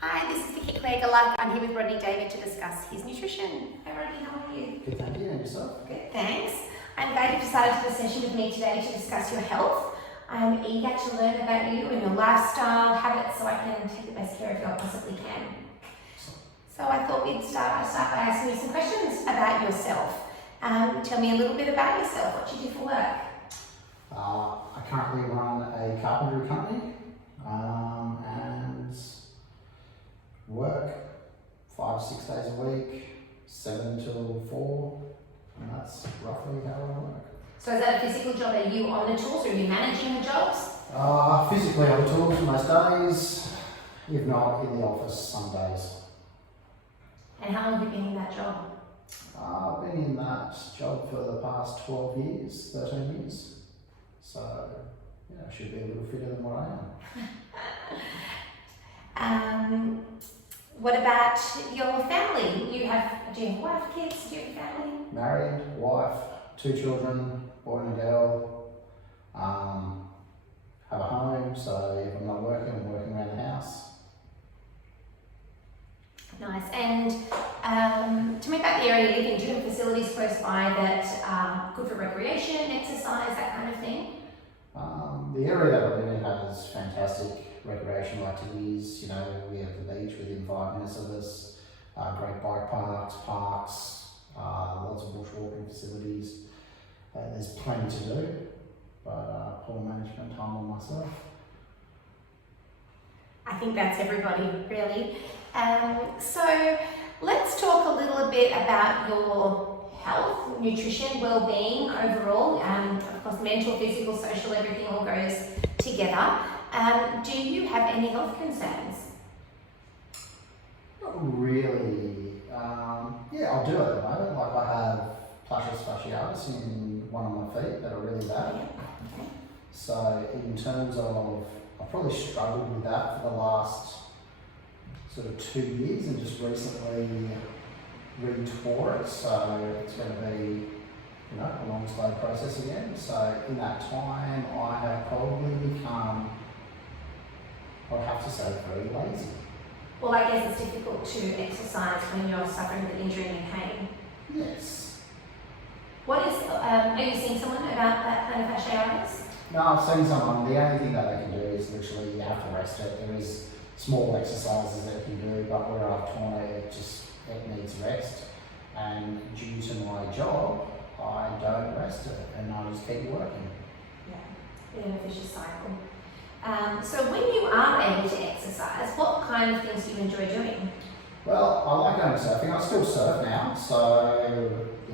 Hi, this is Vicky Clare-Galluck. I'm here with Rodney David to discuss his nutrition. Hi Rodney, how are you? Good, thank you. And yourself? Good, thanks. I'm glad you decided to do a session with me today to discuss your health. I'm eager to learn about you and your lifestyle habits so I can take the best care of you I possibly can. So I thought I'd start by asking you some questions about yourself. Tell me a little bit about yourself, what you do for work. I currently run a carpentry company and work 5 to 6 days a week, 7 till 4, and that's roughly how I work. So is that a physical job? Are you on the tools or are you managing the jobs? Physically on the tools most days, if not in the office some days. And how long have you been in that job? I've been in that job for the past 12 years, 13 years. So, yeah, I should be a little fitter than what I am. What about your family? Do you have a wife, kids? Do you have a family? Married, wife, 2 children, boy and a girl. Have a home, so if I'm not working, I'm working around the house. Nice. And tell me about the area you live in. Do you have facilities close by that are good for recreation, exercise, that kind of thing? The area that I live in has fantastic recreational activities. You know, we have the beach within 5 minutes of us, great bike parks, lots of bushwalking facilities. There's plenty to do, but poor management time on myself. I think that's everybody, really. So let's talk a little bit about your health, nutrition, well-being overall. Of course, mental, physical, social, everything all goes together. Do you have any health concerns? Not really. Yeah, I do at the moment. Like I have plantar fasciitis in one of my feet that are really bad. Okay. So in terms of, I've probably struggled with that for the last sort of 2 years and just recently re-tore it. So it's going to be, a long, slow process again. So in that time, I have probably become, I would have to say, very lazy. Well, I guess it's difficult to exercise when you're suffering with injury and pain. Yes. Are you seeing someone about that kind of fasciitis? No, I've seen someone. The only thing that they can do is literally you have to rest it. There is small exercises that you can do, but where I've torn it, it needs rest. And due to my job, I don't rest it, and I just keep working. Yeah, in a vicious cycle. So when you are able to exercise, what kind of things do you enjoy doing? Well, I like going surfing. I still surf now, so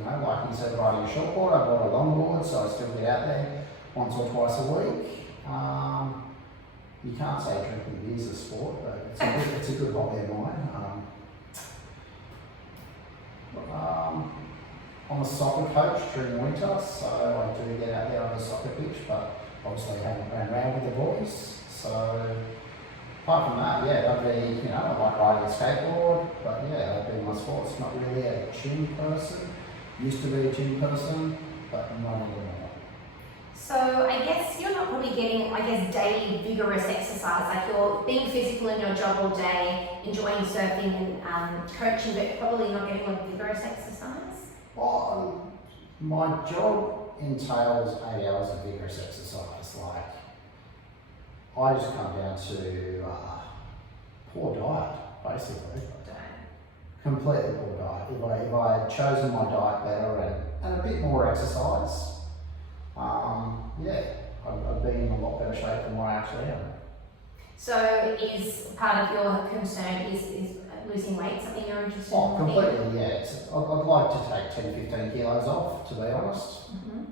like you said, riding a shortboard. I bought a longboard, so I still get out there once or twice a week. You can't say drinking beer is a sport, but it's a good hobby of mine. I'm a soccer coach during winter, so I do get out there on the soccer pitch, but obviously I haven't ran around with the boys. So apart from that, yeah, that'd be, I like riding a skateboard, but yeah, that'd be my sports. Not really a gym person. Used to be a gym person, but not anymore. So I guess you're not probably getting, daily vigorous exercise, like you're being physical in your job all day, enjoying surfing and coaching, but probably not getting a vigorous exercise? Well, my job entails 8 hours of vigorous exercise. Like, I just come down to poor diet, basically. Completely poor diet. If I had chosen my diet better and a bit more exercise, I'd be in a lot better shape than what I actually am. So is part of your concern is losing weight something you're interested in? Oh, completely, yeah. I'd like to take 10, 15 kilos off, to be honest. Mm-hmm.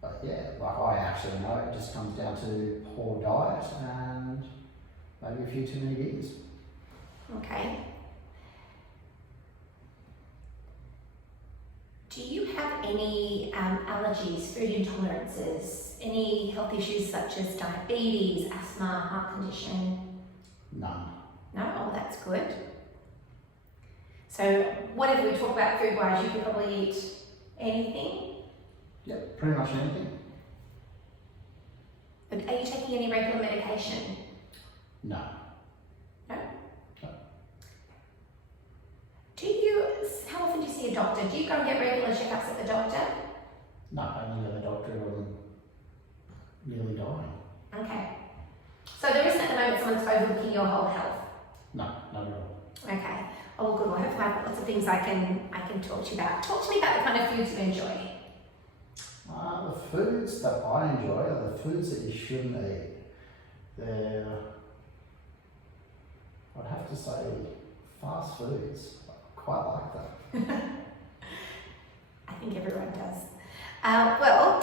But yeah, like I actually know it just comes down to poor diet and maybe a few too many beers. Okay. Do you have any allergies, food intolerances, any health issues such as diabetes, asthma, heart condition? None. No? Oh, that's good. So whatever we talk about food-wise, you can probably eat anything? Yep, pretty much anything. But are you taking any regular medication? No. No? No. How often do you see a doctor? Do you go and get regular checkups at the doctor? No, I only go to the doctor when I'm nearly dying. Okay. So there isn't at the moment someone's overlooking your whole health? No, not at all. Okay. Oh, well, good. Well, hopefully I've got lots of things I can talk to you about. Talk to me about the kind of foods you enjoy. The foods that I enjoy are the foods that you shouldn't eat. They're, I'd have to say, fast foods. I quite like them. I think everyone does. Well,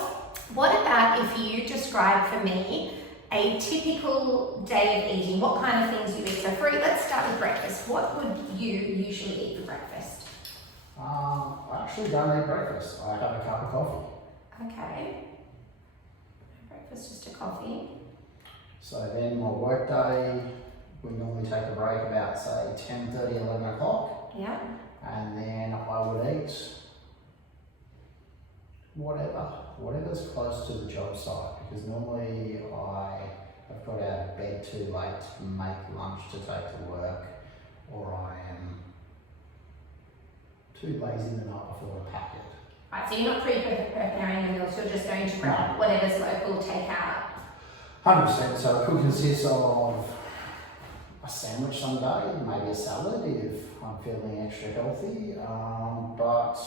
what about if you describe for me a typical day of eating? What kind of things you eat? So let's start with breakfast. What would you usually eat for breakfast? I actually don't eat breakfast. I have a cup of coffee. Okay. Breakfast, just a coffee. So then my work day, we normally take a break about say 10:30, 11 o'clock. Yeah. And then I would eat whatever's close to the job site, because normally I have got out of bed too late to make lunch to take to work, or I am too lazy the night before to pack it. Right, so you're not preparing your meals, you're just going to grab whatever's local takeout. 100%. So it could consist of a sandwich some day, maybe a salad if I'm feeling extra healthy, but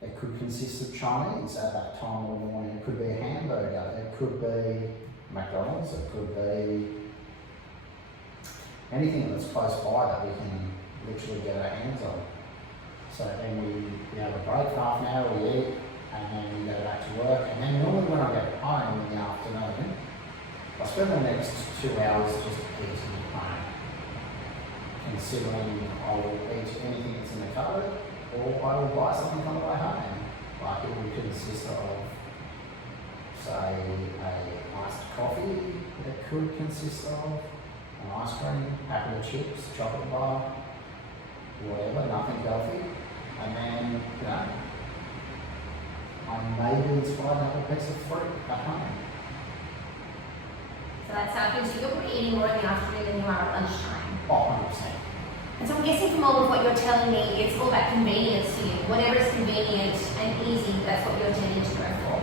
it could consist of Chinese at that time of the morning. It could be a hamburger, it could be McDonald's, it could be anything that's close by that we can literally get our hands on. So then we have a break for half an hour, we eat, and then we go back to work. And then normally when I get home in the afternoon, I spend the next 2 hours just eating at home. Considering I will eat anything that's in the cupboard, or I will buy something on the way home. Like it would consist of, say, a iced coffee. It could consist of an ice cream, packet of chips, chocolate bar, whatever, nothing healthy. And then, I maybe inspired another piece of fruit at home. So that's how it is. So you're probably eating more in the afternoon than you are at lunchtime. Oh, 100%. And so I'm guessing from all of what you're telling me, it's all about convenience to you. Whatever is convenient and easy, that's what you're tending to go for.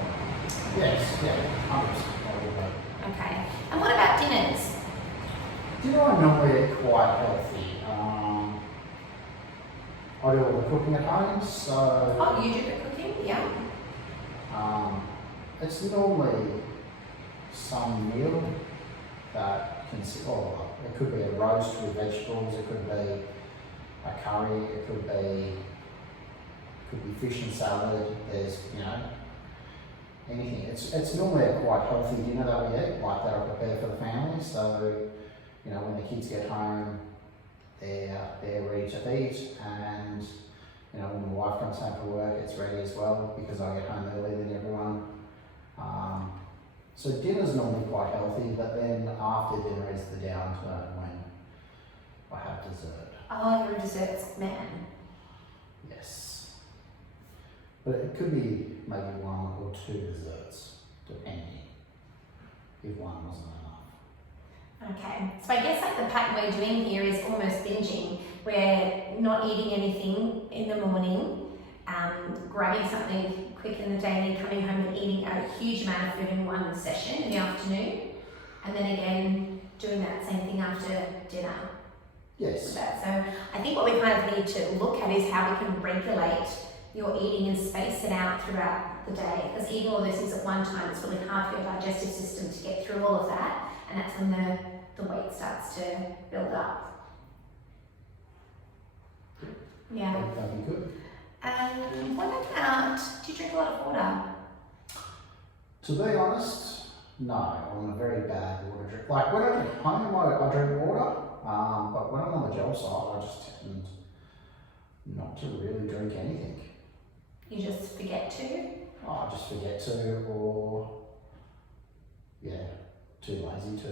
Yes, yeah, 100%. Okay. And what about dinners? Dinner I normally eat quite healthy. I do all the cooking at home, so Oh, you do the cooking? Yeah. it's normally some meal that it could be a roast with vegetables, it could be a curry, it could be fish and salad. There's anything. It's normally a quite healthy dinner that we eat, like that I prepare for the family. So when the kids get home, they're ready to eat, and when my wife comes home from work, it's ready as well because I get home earlier than everyone. So dinner's normally quite healthy, but then after dinner is the downturn when I have dessert. Oh, you're a desserts man. Yes. But it could be maybe 1 or 2 desserts, depending if one wasn't enough. Okay, so I guess like the pattern we're doing here is almost binging. We're not eating anything in the morning, grabbing something quick in the day, and then coming home and eating a huge amount of food in one session in the afternoon, and then again doing that same thing after dinner. Yes. So I think what we kind of need to look at is how we can regulate your eating and space it out throughout the day. Because eating all those things at one time, it's really hard for your digestive system to get through all of that, and that's when the weight starts to build up. Yeah. That'd be good. What about, do you drink a lot of water? To be honest, no. I'm a very bad water drinker. Like when I get home, I drink water. But when I'm on the job site, I just tend not to really drink anything. You just forget to? I just forget to, or too lazy to.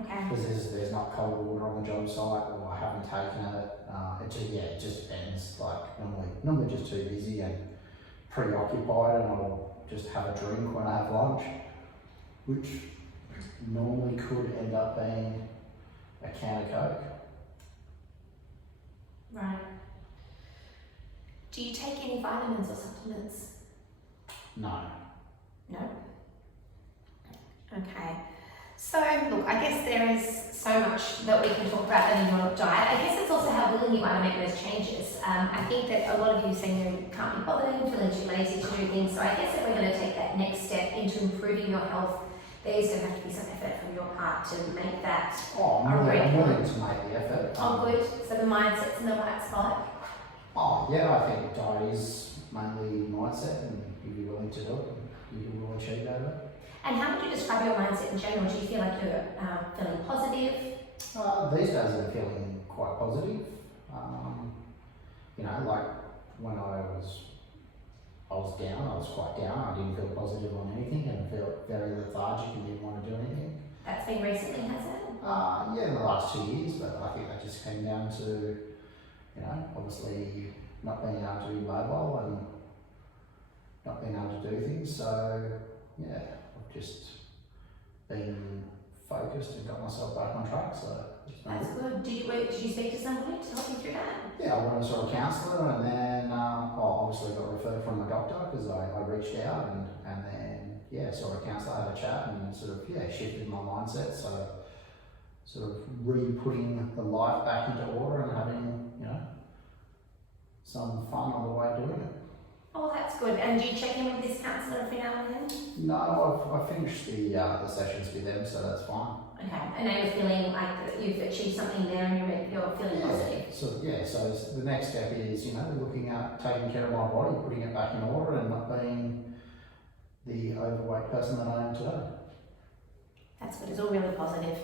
Okay. Because there's not cold water on the job site, or I haven't taken it. It just depends. Like normally just too busy and preoccupied, and I'll just have a drink when I have lunch, which normally could end up being a can of Coke. Right. Do you take any vitamins or supplements? No. No? Okay. So, look, I guess there is so much that we can talk about in your diet. I guess it's also how willing you are to make those changes. I think that a lot of you saying you can't be bothered, feeling too lazy to do things. So I guess if we're going to take that next step into improving your health, there is going to have to be some effort from your part to make that I'm willing to make the effort. Oh, good. So the mindset's in the right spot. Oh, yeah, I think diet is mainly mindset, and if you're willing to do it, you will achieve that. And how would you describe your mindset in general? Do you feel like you're feeling positive? These days I'm feeling quite positive. You know, like when I was down, I was quite down. I didn't feel positive on anything and felt very lethargic and didn't want to do anything. That's been recently, has it? Yeah, in the last 2 years, but I think that just came down to, you know, obviously not being able to be mobile and not being able to do things. So, yeah, I've just been focused and got myself back on track. So that's good. Did you speak to somebody to help you through that? Yeah, I went and saw a counsellor, and then obviously got referred from my doctor because I reached out and then saw a counsellor, had a chat, and sort of shifted my mindset. So sort of re-putting the life back into order and having some fun on the way doing it. Oh, that's good. And do you check in with this counsellor every now and then? No, I've finished the sessions with them, so that's fine. Okay, and now you're feeling like you've achieved something there and you're feeling positive. So the next step is, looking at taking care of my body, putting it back in order and not being the overweight person that I am today. That's good, it's all really positive.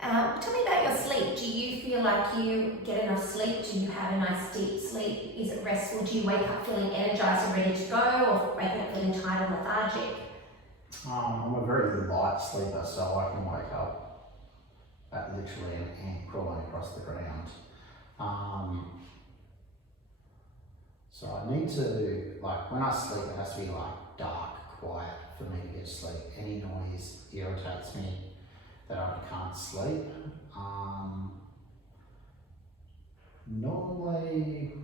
Tell me about your sleep. Do you feel like you get enough sleep? Do you have a nice deep sleep? Is it restful? Do you wake up feeling energized and ready to go, or waking up feeling tired and lethargic? I'm a very light sleeper, so I can wake up at literally an ant crawling across the ground. So I need to, when I sleep, it has to be dark, quiet for me to get to sleep. Any noise irritates me that I can't sleep. Normally,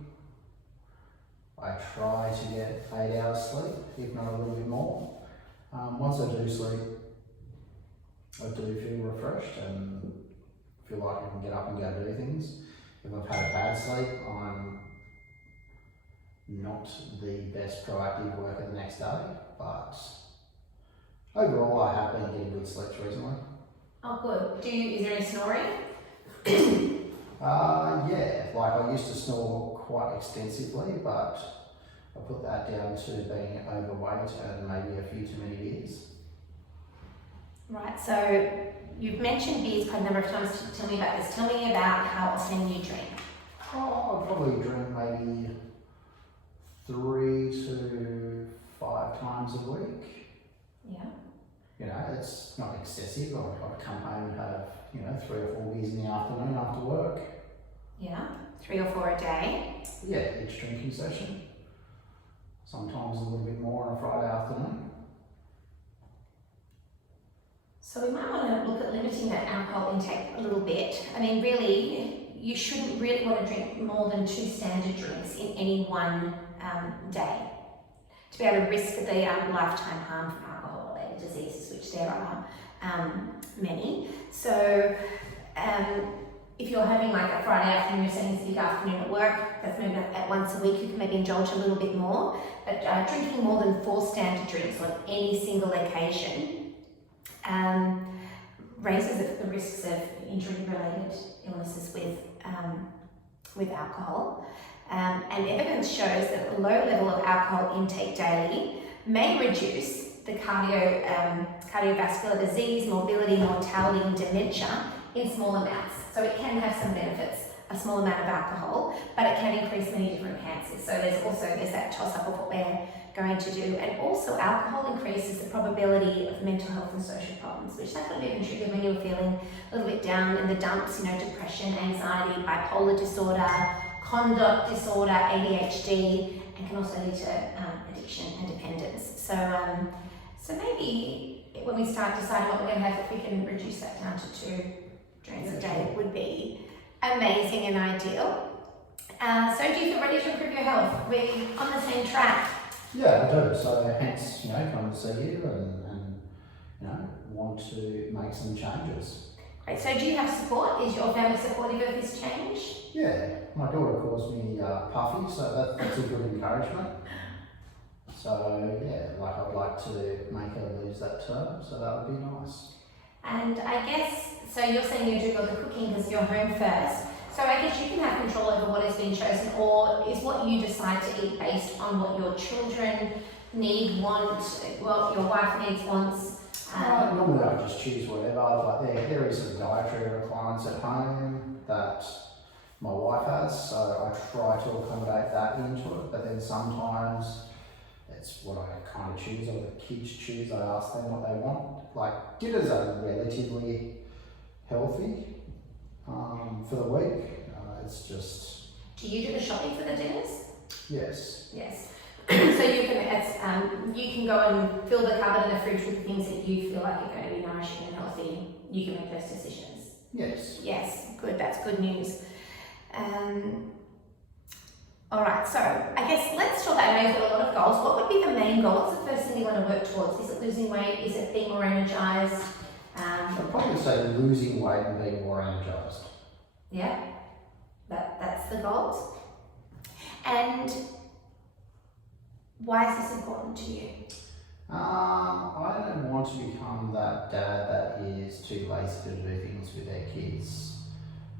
I try to get 8 hours sleep, if not a little bit more. Once I do sleep, I do feel refreshed and feel like I can get up and go do things. If I've had a bad sleep, I'm not the best proactive worker the next day, but overall I have been getting good sleeps recently. Oh, good. Is there any snoring? I used to snore quite extensively, but I put that down to being overweight and maybe a few too many beers. Right, so you've mentioned beers quite a number of times. Tell me about this. Tell me about how often you drink. I probably drink maybe 3 to 5 times a week. Yeah. It's not excessive. I'd come home and have, 3 or 4 beers in the afternoon after work. Yeah, 3 or 4 a day. Yeah, each drinking session. Sometimes a little bit more on a Friday afternoon. So we might want to look at limiting that alcohol intake a little bit. I mean, really, you shouldn't really want to drink more than 2 standard drinks in any one day to be able to risk the lifetime harm from alcohol-related diseases, which there are many. So if you're having a Friday afternoon, you're saying it's a big afternoon at work, that's maybe at once a week, you can maybe indulge a little bit more. But drinking more than 4 standard drinks on any single occasion raises the risks of injury-related illnesses with alcohol. And evidence shows that a low level of alcohol intake daily may reduce the cardiovascular disease, morbidity, mortality, and dementia in small amounts. So it can have some benefits, a small amount of alcohol, but it can increase many different cancers. So there's that toss-up of what we're going to do. And also alcohol increases the probability of mental health and social problems, which that could even trigger when you're feeling a little bit down in the dumps, depression, anxiety, bipolar disorder, conduct disorder, ADHD, and can also lead to addiction and dependence. So maybe when we start deciding what we're going to have, if we can reduce that down to 2 drinks a day, would be amazing and ideal. So do you feel ready to improve your health? Are we on the same track? Yeah, I do. So hence, come to see you and want to make some changes. Great. So do you have support? Is your family supportive of this change? Yeah, my daughter calls me Puffy, so that's a good encouragement. So yeah, I would like to make her lose that term, so that would be nice. And I guess, so you're saying you're doing all the cooking because you're home first. So I guess you can have control over what has been chosen, or is what you decide to eat based on what your children need, want, what your wife needs, wants? Normally I just choose whatever, but there is some dietary requirements at home that my wife has, so I try to accommodate that into it, but then sometimes it's what I kind of choose, or the kids choose. I ask them what they want. Like, dinners are relatively healthy for the week. It's just... Do you do the shopping for the dinners? Yes. Yes. So you can go and fill the cupboard and the fridge with things that you feel like are going to be nourishing and healthy. You can make those decisions. Yes. Yes, good. That's good news. All right, so I guess let's talk about, I know you've got a lot of goals. What would be the main goal? What's the first thing you want to work towards? Is it losing weight? Is it being more energized? I'd probably say losing weight and being more energized. Yeah, that's the goals. And why is this important to you? I don't want to become that dad that is too lazy to do things with their kids,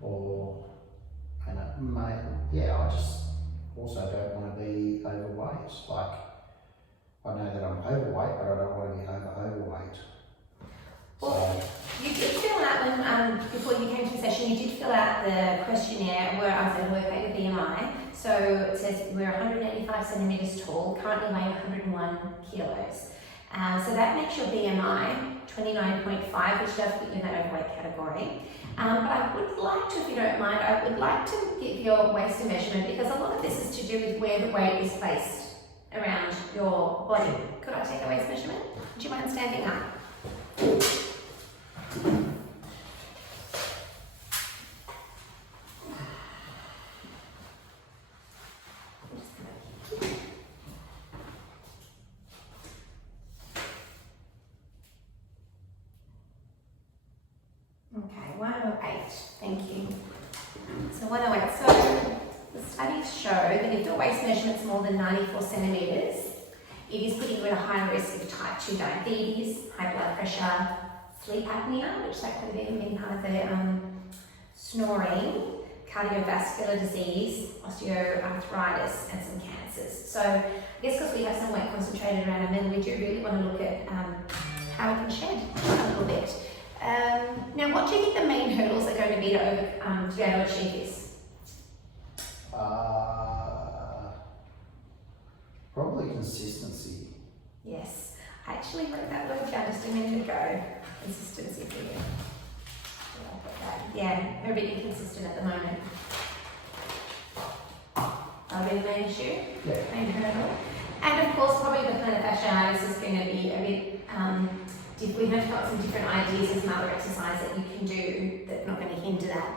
or I just also don't want to be overweight. Like, I know that I'm overweight, but I don't want to be overweight. Well, you did fill out when before you came to the session. You did fill out the questionnaire where I said we're okay with BMI. So it says we're 185 centimeters tall, currently weighing 101 kilos. So that makes your BMI 29.5, which does put you in that overweight category. But I would like to, if you don't mind, I would like to give your waist a measurement, because a lot of this is to do with where the weight is placed around your body. Could I take a waist measurement? Do you mind standing up? Okay, 108, thank you. So 108, so the studies show that if the waist measurement's more than 94 centimetres, it is putting you at a high risk of type 2 diabetes, high blood pressure, sleep apnea, which that could have even been part of the snoring, cardiovascular disease, osteoarthritis, and some cancers. So I guess because we have some weight concentrated around our middle, we do really want to look at how we can shed a little bit. Now, what do you think the main hurdles are going to be to be able to achieve this? Probably consistency. Yes, I actually wrote that word down just a minute ago. Consistency for you. Yeah, we're a bit inconsistent at the moment. That'll be the main issue, Yeah. main hurdle. And of course, probably the plantar fasciitis is going to be a bit we have got some different ideas and some other exercise that you can do that's not going to hinder that.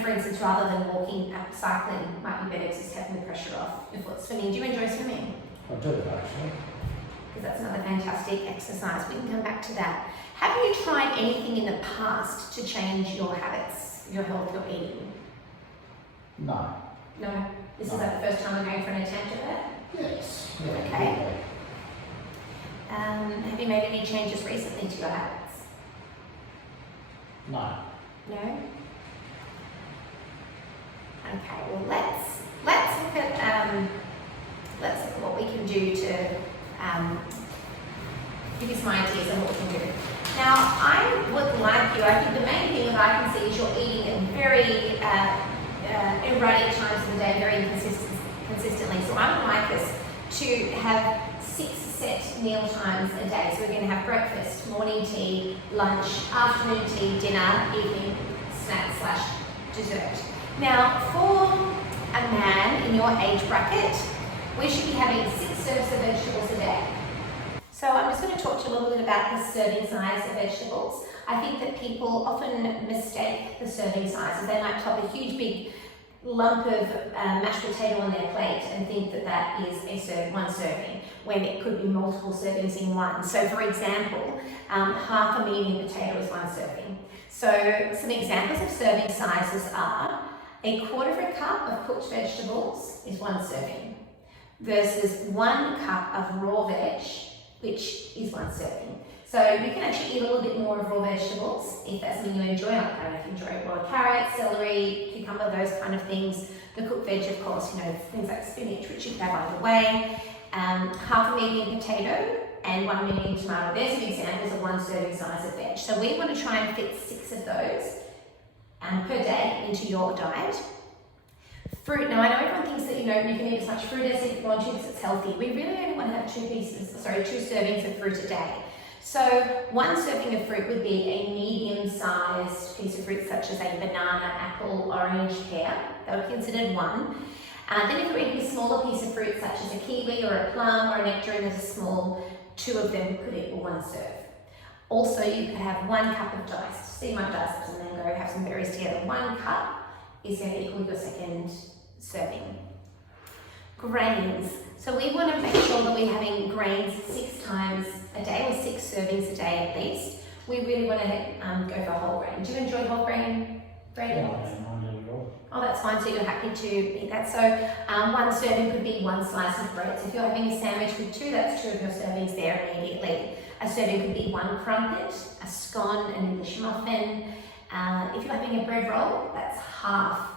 For instance, rather than walking, cycling might be better because it's taking the pressure off your foot. Swimming, do you enjoy swimming? I do, actually. Because that's another fantastic exercise. We can come back to that. Have you tried anything in the past to change your habits, your health, your eating? No. No? This is like the first time we're going for an attempt at that? Yes. Yeah, Okay. Have you made any changes recently to your habits? No. No? Okay, well let's look at what we can do to give you some ideas of what we can do. Now, I would like you, I think the main thing that I can see is you're eating at very erratic times of the day, very consistently. So I would like us to have 6 set meal times a day. So we're going to have breakfast, morning tea, lunch, afternoon tea, dinner, evening snack / dessert. Now, for a man in your age bracket, we should be having 6 serves of vegetables a day. So I'm just going to talk to you a little bit about the serving size of vegetables. I think that people often mistake the serving sizes. They might top a huge big lump of mashed potato on their plate and think that that is one serving, when it could be multiple servings in one. So for example, half a medium potato is one serving. So some examples of serving sizes are a quarter of a cup of cooked vegetables is one serving versus 1 cup of raw veg, which is one serving. So you can actually eat a little bit more of raw vegetables if that's something you enjoy. I don't know if you enjoy raw carrots, celery, cucumber, those kind of things. The cooked veg, of course, things like spinach, which you can have either way. Half a medium potato and 1 medium tomato. There's some examples of one serving size of veg. So we want to try and fit 6 of those per day into your diet. Fruit. Now I know everyone thinks that you can eat as much fruit as you want to because it's healthy. We really only want to have 2 servings of fruit a day. So 1 serving of fruit would be a medium-sized piece of fruit such as a banana, apple, orange, pear. That would be considered 1. Then if you're eating a smaller piece of fruit such as a kiwi or a plum or a nectarine that's small, 2 of them could equal 1 serve. Also, you could have 1 cup of diced. So you might dice up some mango, have some berries together. 1 cup is going to equal your 2nd serving. Grains. So we want to make sure that we're having grains 6 times a day, or 6 servings a day at least. We really want to go for whole grain. Do you enjoy whole grain bread? Yeah, I don't mind it at all. Oh, that's fine. So you're happy to eat that. So 1 serving could be 1 slice of bread. So if you're having a sandwich with 2, that's 2 of your servings there immediately. A serving could be 1 crumpet, a scone, an English muffin. If you're having a bread roll, that's half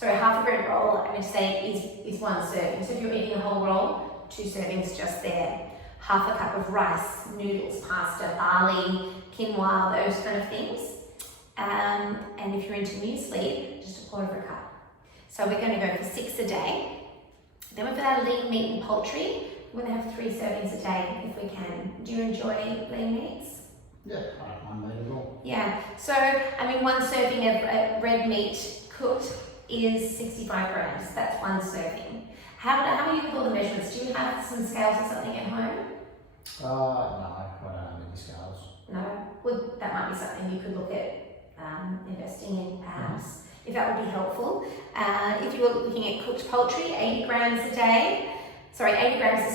a bread roll, I would say, is 1 serving. So if you're eating a whole roll, 2 servings just there. Half a cup of rice, noodles, pasta, barley, quinoa, those kind of things. And if you're into muesli, just a quarter of a cup. So we're going to go for 6 a day. Then we've got our lean meat and poultry. We're going to have 3 servings a day if we can. Do you enjoy lean meats? Yeah, I don't mind that at all. Yeah. So, 1 serving of red meat cooked is 65 grams. That's 1 serving. How are you with all the measurements? Do you have some scales or something at home? No, I don't have any scales. No? That might be something you could look at investing in, perhaps, if that would be helpful. If you were looking at cooked poultry, 80 grams a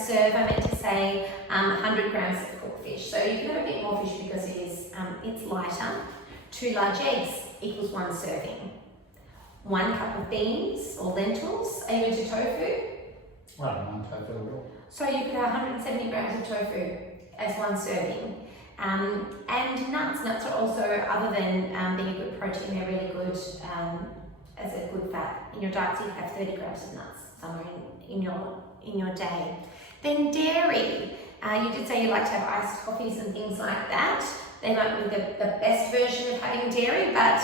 serve, I meant to say, 100 grams of cooked fish. So you can have a bit more fish because it's lighter. 2 large eggs equals 1 serving. 1 cup of beans or lentils. Are you into tofu? I don't mind tofu at all. So you could have 170 grams of tofu as 1 serving. And nuts. Nuts are also, other than being a good protein, they're really good as a good fat in your diet. So you could have 30 grams of nuts somewhere in your day. Then dairy. You did say you like to have iced coffees and things like that. They might be the best version of having dairy, but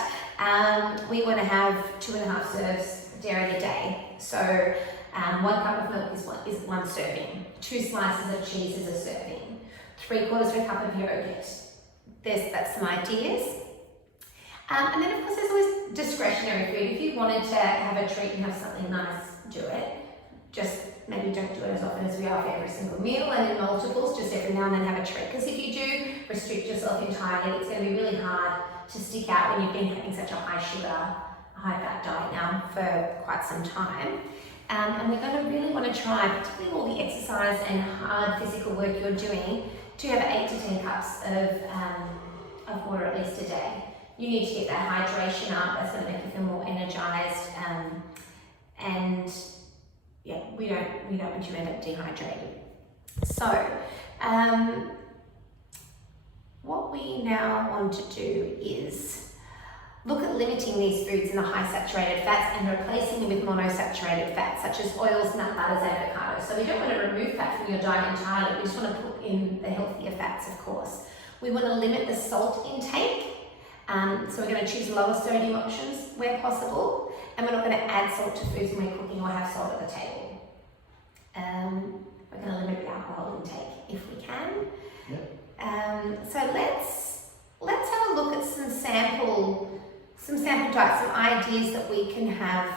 we want to have 2.5 serves dairy a day. So 1 cup of milk is 1 serving. 2 slices of cheese is a serving. 3/4 of a cup of yogurt. That's some ideas. And then of course there's always discretionary food. If you wanted to have a treat and have something nice, do it. Just maybe don't do it as often as we are for every single meal, and in multiples, just every now and then have a treat. Because if you do restrict yourself entirely, it's going to be really hard to stick out when you've been having such a high sugar, high fat diet now for quite some time. And we're going to really want to try, particularly all the exercise and hard physical work you're doing, to have 8 to 10 cups of water at least a day. You need to get that hydration up. That's going to make you feel more energized. And yeah, we don't want you to end up dehydrated. So, what we now want to do is look at limiting these foods in the high saturated fats and replacing them with monosaturated fats, such as oils, nut butters, and avocados. So we don't want to remove fat from your diet entirely. We just want to put in the healthier fats, of course. We want to limit the salt intake. So we're going to choose lower sodium options where possible, and we're not going to add salt to foods when we're cooking or have salt at the table. We're going to limit the alcohol intake if we can. Yep. So let's have a look at some sample diets, some ideas that we can have.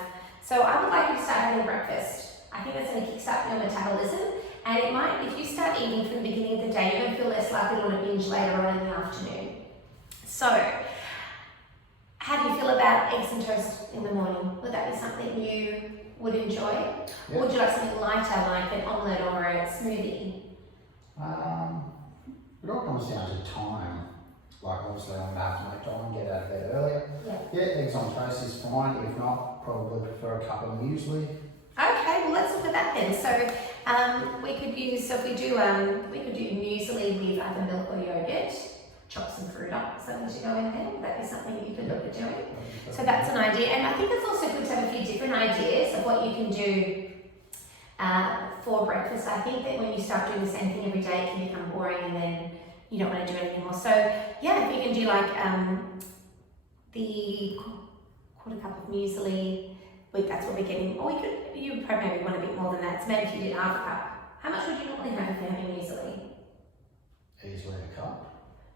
So I would like you to start having breakfast. I think that's going to kickstart your metabolism, And it might, if you start eating from the beginning of the day, you're going to feel less likely to want to binge later on in the afternoon. So, how do you feel about eggs and toast in the morning? Would that be something you would enjoy? Yeah. Or would you like something lighter, like an omelette or a smoothie? It all comes down to time. Like obviously I'm about to make time, get out of bed earlier. Yeah. Yeah, eggs on toast is fine. If not, probably prefer a cup of muesli. Okay, well let's look at that then. So we could use, so if we do muesli with either milk or yogurt, chop some fruit up, something to go in there. Would that be something that you could look at doing? So that's an idea, and I think it's also good to have a few different ideas of what you can do for breakfast. I think that when you start doing the same thing every day, it can become boring, and then you don't want to do anything more. So yeah, if you can do like the quarter cup of muesli. That's what we're getting. Or you would probably maybe want a bit more than that. So maybe if you did half a cup. How much would you normally have if you're having muesli? Easily a cup.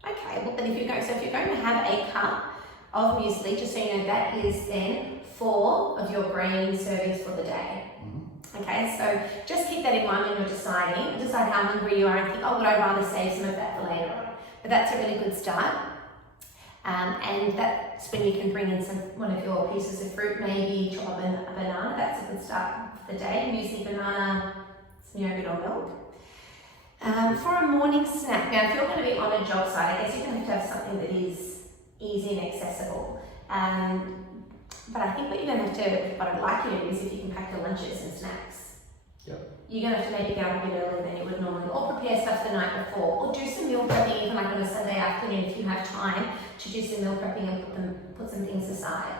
Okay, well then if you're going to have a cup of muesli, just so you know, that is then 4 of your grain servings for the day. Mm-hmm. Okay, so just keep that in mind when you're deciding. Decide how hungry you are and think, oh, would I rather save some of that for later on? But that's a really good start. And that's when you can bring in one of your pieces of fruit, maybe chop up a banana. That's a good start for the day. Muesli, banana, some yogurt or milk. For a morning snack, now if you're going to be on a job site, I guess you're going to have something that is easy and accessible. But I think what I'd like you to do is if you can pack your lunches and snacks. Yep. You're going to have to maybe get up a bit earlier than you would normally, or prepare stuff the night before, or do some meal prepping even like on a Sunday afternoon if you have time to do some meal prepping and put some things aside.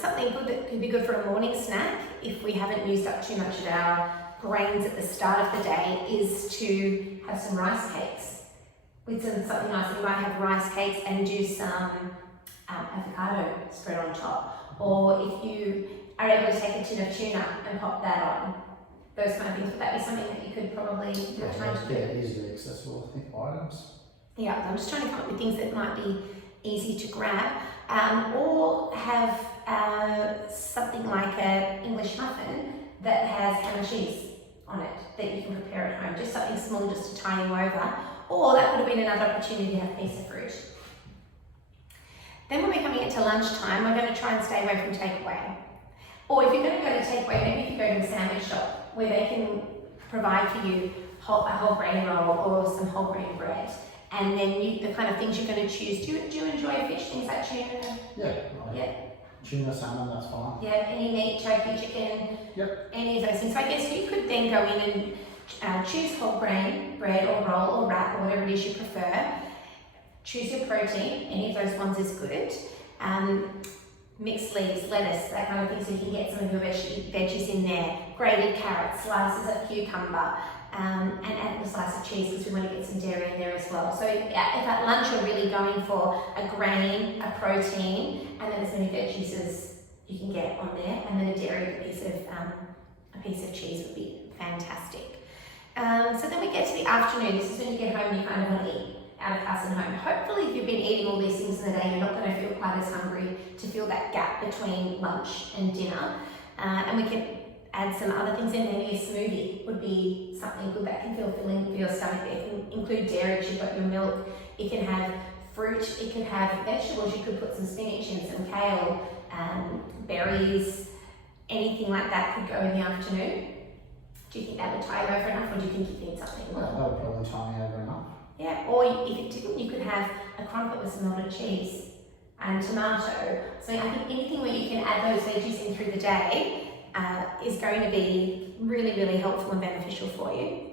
Something good that could be good for a morning snack if we haven't used up too much of our grains at the start of the day is to have some rice cakes. With something nice, you might have rice cakes and do some avocado spread on top. Or if you are able to take a tin of tuna and pop that on. Those kind of things, would that be something that you could probably have time to do? Yeah, easily accessible items. Yeah, I'm just trying to come up with things that might be easy to grab. Or have something like an English muffin that has ham and cheese on it that you can prepare at home. Just something small just to tie you over. Or that would have been another opportunity to have a piece of fruit. Then when we're coming into lunchtime, we're going to try and stay away from takeaway. Or if you're going to go to takeaway, maybe if you go to a sandwich shop where they can provide for you a whole grain roll or some whole grain bread. And then the kind of things you're going to choose. Do you enjoy fish? Things like tuna? Yeah. Yeah. Tuna, salmon, that's fine. Yeah, any meat, turkey, chicken, Yep. any of those things. So I guess you could then go in and choose whole grain bread or roll or wrap or whatever it is you prefer. Choose your protein. Any of those ones is good. Mixed leaves, lettuce, that kind of thing, so you can get some of your veggies in there. Grated carrots, slices of cucumber, and add a slice of cheese because we want to get some dairy in there as well. So if at lunch you're really going for a grain, a protein, and then as many veggies as you can get on there, and then a dairy, a piece of cheese would be fantastic. So then we get to the afternoon. This is when you get home and you kind of want to eat out of house and home. Hopefully if you've been eating all these things in the day, you're not going to feel quite as hungry to feel that gap between lunch and dinner. And we can add some other things in. Maybe a smoothie would be something good that can feel filling for your stomach. It can include dairy, you've got your milk. It can have fruit, it could have vegetables. You could put some spinach in, some kale, berries, anything like that could go in the afternoon. Do you think that would tie you over enough, or do you think you need something more? That would probably tie me over enough. Yeah, or if it didn't, you could have a crumpet with some melted cheese and tomato. So I think anything where you can add those veggies in through the day is going to be really, really helpful and beneficial for you.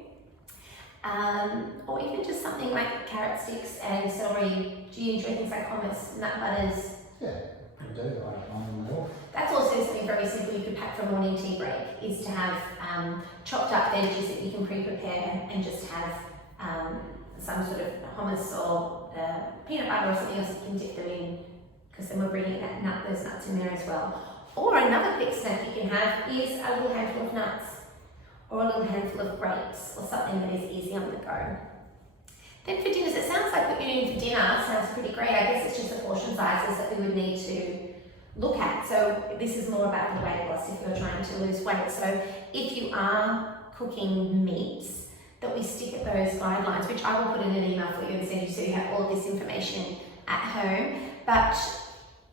Or even just something like carrot sticks and celery. Do you enjoy things like hummus, nut butters? Yeah, I do. I don't mind them at all. That's also something very simple you could pack for a morning tea break, is to have chopped up veggies that you can pre-prepare and just have some sort of hummus or peanut butter or something else that you can dip them in, because then we're bringing those nuts in there as well. Or another quick snack you can have is a little handful of nuts or a little handful of grapes or something that is easy on the go. Then for dinners, it sounds like what you're doing for dinner sounds pretty great. I guess it's just the portion sizes that we would need to look at. So this is more about the weight loss if you're trying to lose weight. So if you are cooking meats, that we stick at those guidelines, which I will put in an email for you and send you so you have all of this information at home. But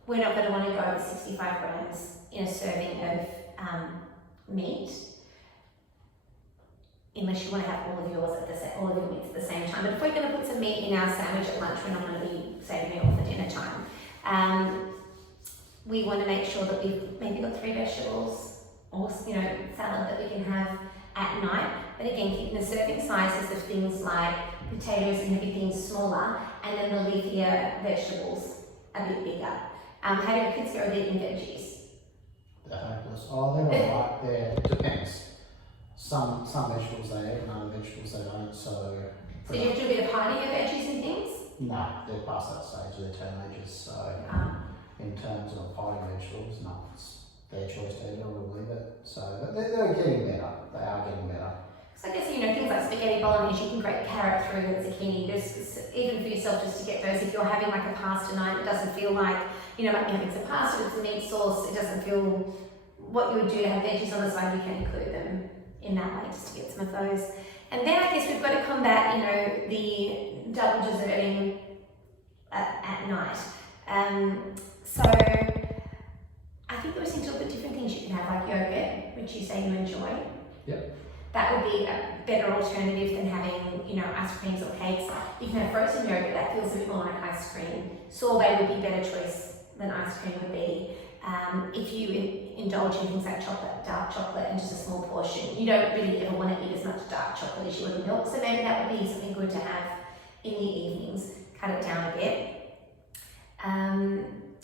we're not going to want to go over 65 grams in a serving of meat, unless you want to have all of your meats at the same time. But if we're going to put some meat in our sandwich at lunch, we're not going to be saving it all for dinner time. We want to make sure that we've maybe got 3 vegetables or salad that we can have at night. But again, keeping the serving sizes of things like potatoes and everything smaller, and then the leafier vegetables a bit bigger. How do your kids go with eating veggies? They're hopeless. Oh, they're all right. It depends. Some vegetables they eat and other vegetables they don't. So you have to do a bit of hiding of veggies and things? No, they're past that stage. They're teenagers. So in terms of hiding vegetables, no, it's their choice to eat it or leave it. So but they're getting better. They are getting better. So I guess, things like spaghetti bolognese, you can grate carrot through and zucchini, just even for yourself, just to get those. If you're having like a pasta night, it doesn't feel like, like you're having some pasta with some meat sauce, it doesn't feel what you would do to have veggies on the side, you can include them in that way just to get some of those. And then I guess we've got to combat, the double desserting at night. So I think there were some little bit different things you can have, like yogurt, which you say you enjoy. Yep. That would be a better alternative than having, ice creams or cakes. You can have frozen yogurt, that feels a bit more like ice cream. Sorbet would be a better choice than ice cream would be. If you indulge in things like dark chocolate in just a small portion, you don't really ever want to eat as much dark chocolate as you would milk, so maybe that would be something good to have in the evenings. Cut it down a bit.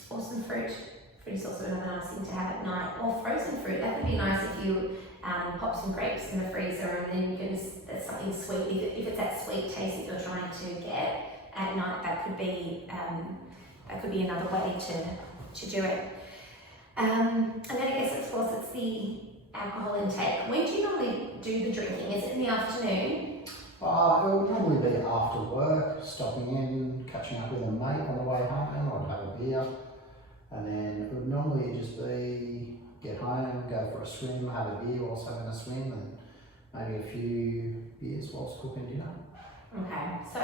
Or some fruit. Fruit is also another nice thing to have at night. Or frozen fruit, that would be nice if you pop some grapes in the freezer and then you can there's something sweet. If it's that sweet taste that you're trying to get at night, that could be another way to do it. And then I guess of course it's the alcohol intake. When do you normally do the drinking? Is it in the afternoon? It would normally be after work, stopping in, catching up with a mate on the way home, or have a beer. And then it would normally just be get home, go for a swim, have a beer whilst having a swim, and maybe a few beers whilst cooking dinner. Okay, so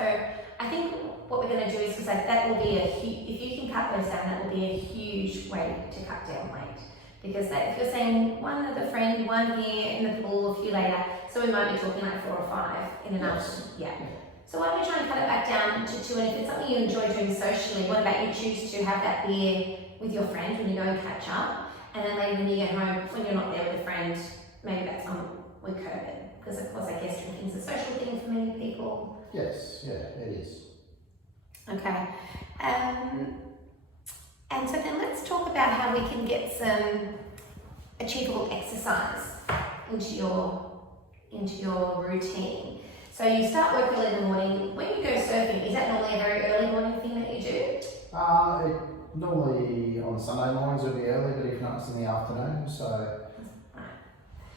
I think what we're going to do is, because that will be if you can cut those down, that will be a huge way to cut down weight. Because if you're saying one with a friend, one here in the pool, a few later, so we might be talking like 4 or 5 in an afternoon. Yeah. So why don't we try and cut it back down to 2, and if it's something you enjoy doing socially, what about you choose to have that beer with your friend when you go and catch up, and then later when you get home, when you're not there with a friend, maybe that's when we curb it. Because of course I guess drinking's a social thing for many people. Yes, yeah, it is. Okay. And so then let's talk about how we can get some achievable exercise into your routine. So you start work early in the morning. When you go surfing, is that normally a very early morning thing that you do? Normally on Sunday mornings it'll be early, but if not, it's in the afternoon. So. Right.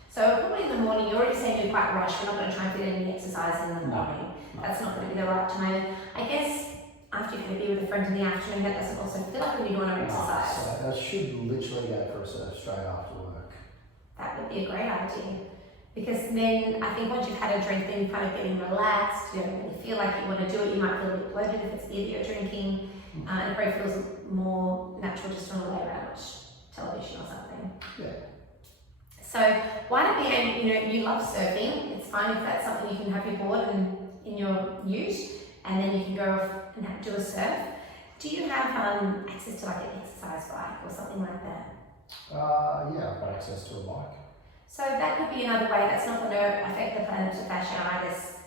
So probably in the morning. You're already saying you're quite rushed. We're not going to try and fit any exercise in the morning. No. That's not going to be the right time. I guess after you've had a beer with a friend in the afternoon, that doesn't also feel like when you want to exercise. So I should literally go for a surf straight after work. That would be a great idea. Because then I think once you've had a drink, then you're kind of getting relaxed, you don't really feel like you want to do it, you might feel a bit bloated if it's beer that you're drinking, and it probably feels more natural just to lay around watch television or something. Yeah. So why don't we aim, you love surfing, it's fine if that's something you can have your board and in your ute, and then you can go off and do a surf. Do you have access to like an exercise bike or something like that? Yeah, I've got access to a bike. So that could be another way that's not going to affect the plantar fasciitis.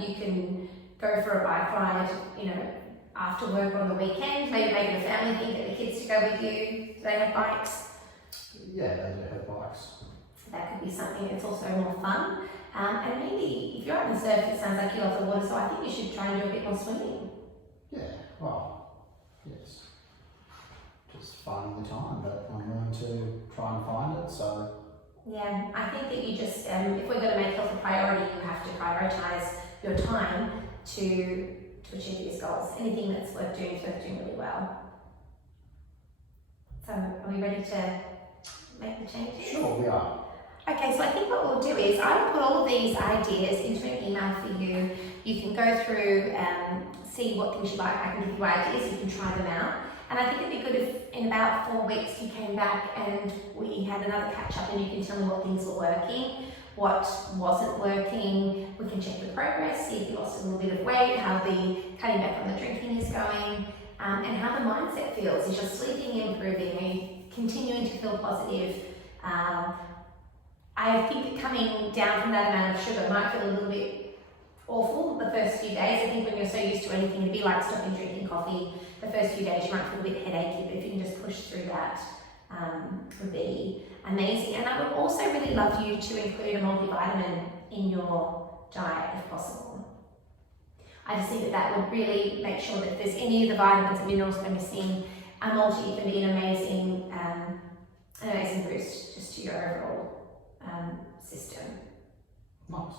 You can go for a bike ride, after work or on the weekend, maybe make it a family thing, get the kids to go with you. Do they have bikes? Yeah, they do have bikes. That could be something that's also more fun. And maybe if you're out on the surf, it sounds like you love the water, so I think you should try and do a bit more swimming. Yeah, well, yes. Just finding the time, but I'm willing to try and find it, so. Yeah, I think that you just, if we're going to make health a priority, you have to prioritise your time to achieve these goals. Anything that's worth doing really well. So, are we ready to make the changes? Sure, we are. Okay, so I think what we'll do is I'll put all of these ideas into an email for you. You can go through see what things you like. I can give you ideas, you can try them out. And I think it'd be good if in about 4 weeks you came back and we had another catch up and you can tell me what things were working, what wasn't working. We can check the progress, see if you lost a little bit of weight, how the cutting back on the drinking is going, and how the mindset feels. Is your sleeping improving? Are you continuing to feel positive? I think that coming down from that amount of sugar might feel a little bit awful the first few days. I think when you're so used to anything to be like stopping drinking coffee, the first few days you might feel a bit headachy, but if you can just push through that, would be amazing. And I would also really love you to include a multivitamin in your diet if possible. I just think that that would really make sure that if there's any of the vitamins and minerals we're missing, a multi can be an amazing boost just to your overall system. Nice.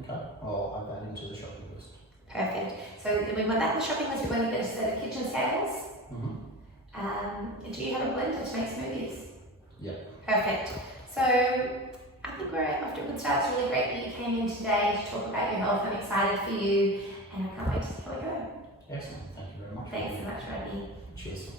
Okay, I'll add that into the shopping list. Perfect. So we want that in the shopping list. We're going to go to the kitchen scales. Do you have a blender to make smoothies? Yeah. Perfect. So I think we're off to a good start. It's really great that you came in today to talk about your health. I'm excited for you and I can't wait to see how we go. Excellent. Thank you very much. Thanks so much, Rodney. Cheers.